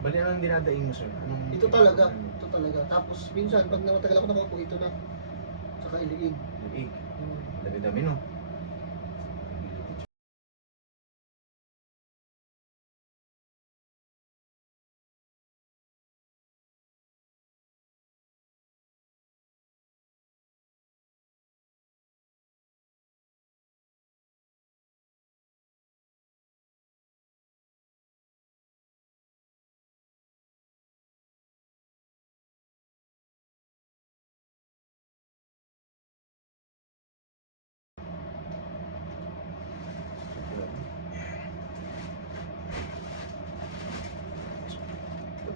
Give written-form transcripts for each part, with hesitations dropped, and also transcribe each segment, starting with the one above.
Bali, anong dinadaing mo, sir? Anong Ito talaga. Ito talaga. Tapos minsan, pag matagal ako nakaupo, ito na. Saka iliig. Liig. Dami-dami, no?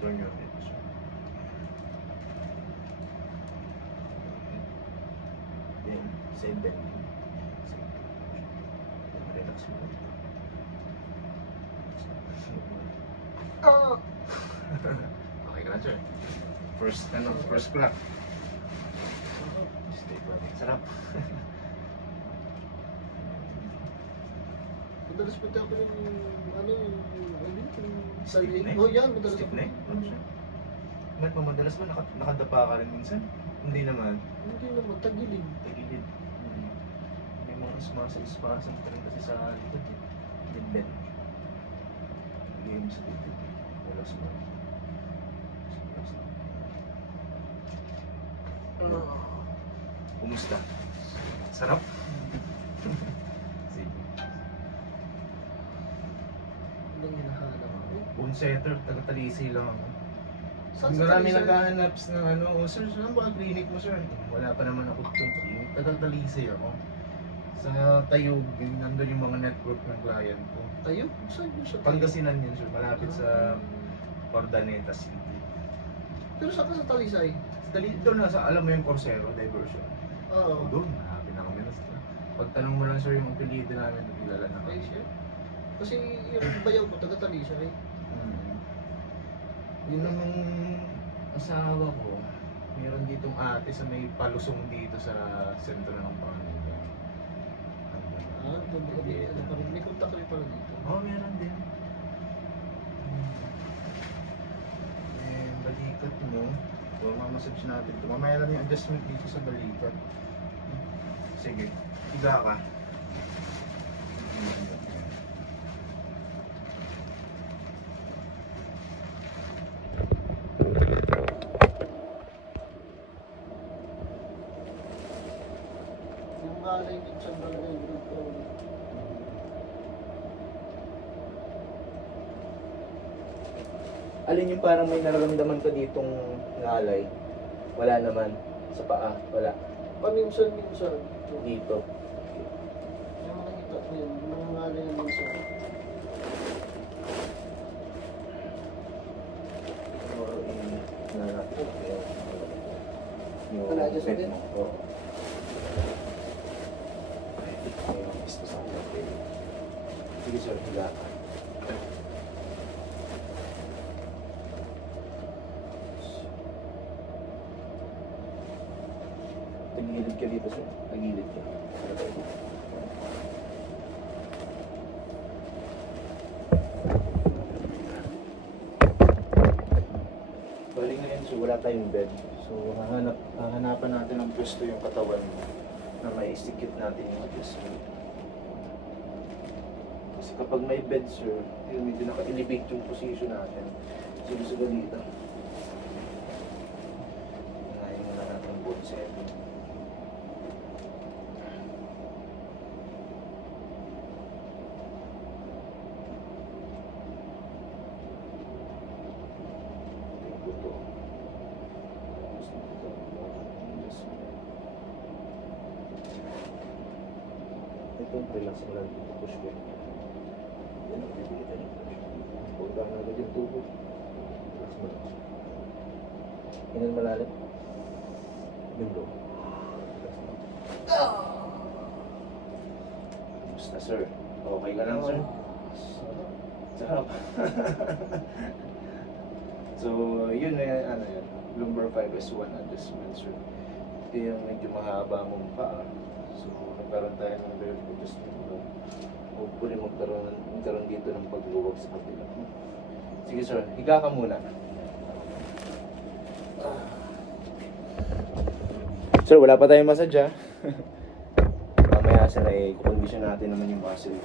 Turn your head, sir. Then, same bend. Relax mo. Ah! Okay ka na, sir. First clap. Stay put. Sarap. Madalas pati ako yung, Stiff neck? Oh, yan, madalas Stiff ako. neck? Ano siya? Ba't madalas ba nakadapa ka rin minsan? Hindi naman. Hindi naman, tagilid. Tagilid. May mga spasm pa rin kasi sa likod eh. Mid-bend. Game sa likod. Wala sa mga. Kumusta? Sarap? Sige. Anong hinahanap ako? Bone setter, taga-Talisay lang ako. Saan sa Marami Talisay? naghahanap ng ano, oh, sir, saan ba ang clinic mo, sir? Wala pa naman ako itong clinic. Taga-Talisay ako. Sa Tayog, yun, nandun yung mga network ng client ko. Tayo? Saan yun sa Pangasinan yun, sir. Malapit sa Ordaneta City. Pero saan ka sa Talisay? Doon na sa, alam mo yung Corsero diversion. Oo. Doon, hanapin ako nila. Pagtanong mo lang, sir, yung apelido namin, kilala na Ay, kayo. siya. Kasi yung bayaw ko, taga Talisay. Yun namang asawa ko, meron ditong ate sa may palusong dito sa sentro ng Panginoon. Ah, doon ba kami? Ano pa rin? May kontak kami pala dito. Oo, meron din. Balikat mo, so mamassage natin ito. Mamaya lang yung adjustment dito sa balikat. Sige, higa ka. Yung malay minsan talaga yung grupo. Alin yung parang may nararamdaman ka ditong ngalay? Wala naman. Sa paa, wala. Paminsan-minsan. Dito. Yung makikita ko yun, mga ngalay yung minsan. Or in na natin. Yung Analysis pet din? mo. Oo. Yung gusto sa akin. Sige sir, higa ka. Tagilid ka dito sir. Tagilid ka. Balik ngayon so wala tayong bed. So hahanapan natin ng pwesto yung katawan mo na may isikip natin yung adjustment. Kasi kapag may bed sir, yung medyo naka-elevate yung position natin. Sinusuga dito. Hanayin mo na natin ang bone setting. Ito, relax mo lang dito, push ko. Yan ang bibigyan ng push. Punta na agad yung tubo. Relax mo lang. Inan malalim. Yung low. Relax mo. Kumusta, sir? Okay ka lang, sir? Sarap. So, yun na ano yun. Lumbar 5S1 adjustment, sir. Ito yung medyo mahaba mong paa. So, nagkaroon tayo ng direct adjustment doon. Hopefully magkaroon dito ng pagluwag sa kapila mo. Sige sir, higa ka muna. Sir, wala pa tayong massage ha. Mamaya sir ay kukondisyon natin naman yung muscle.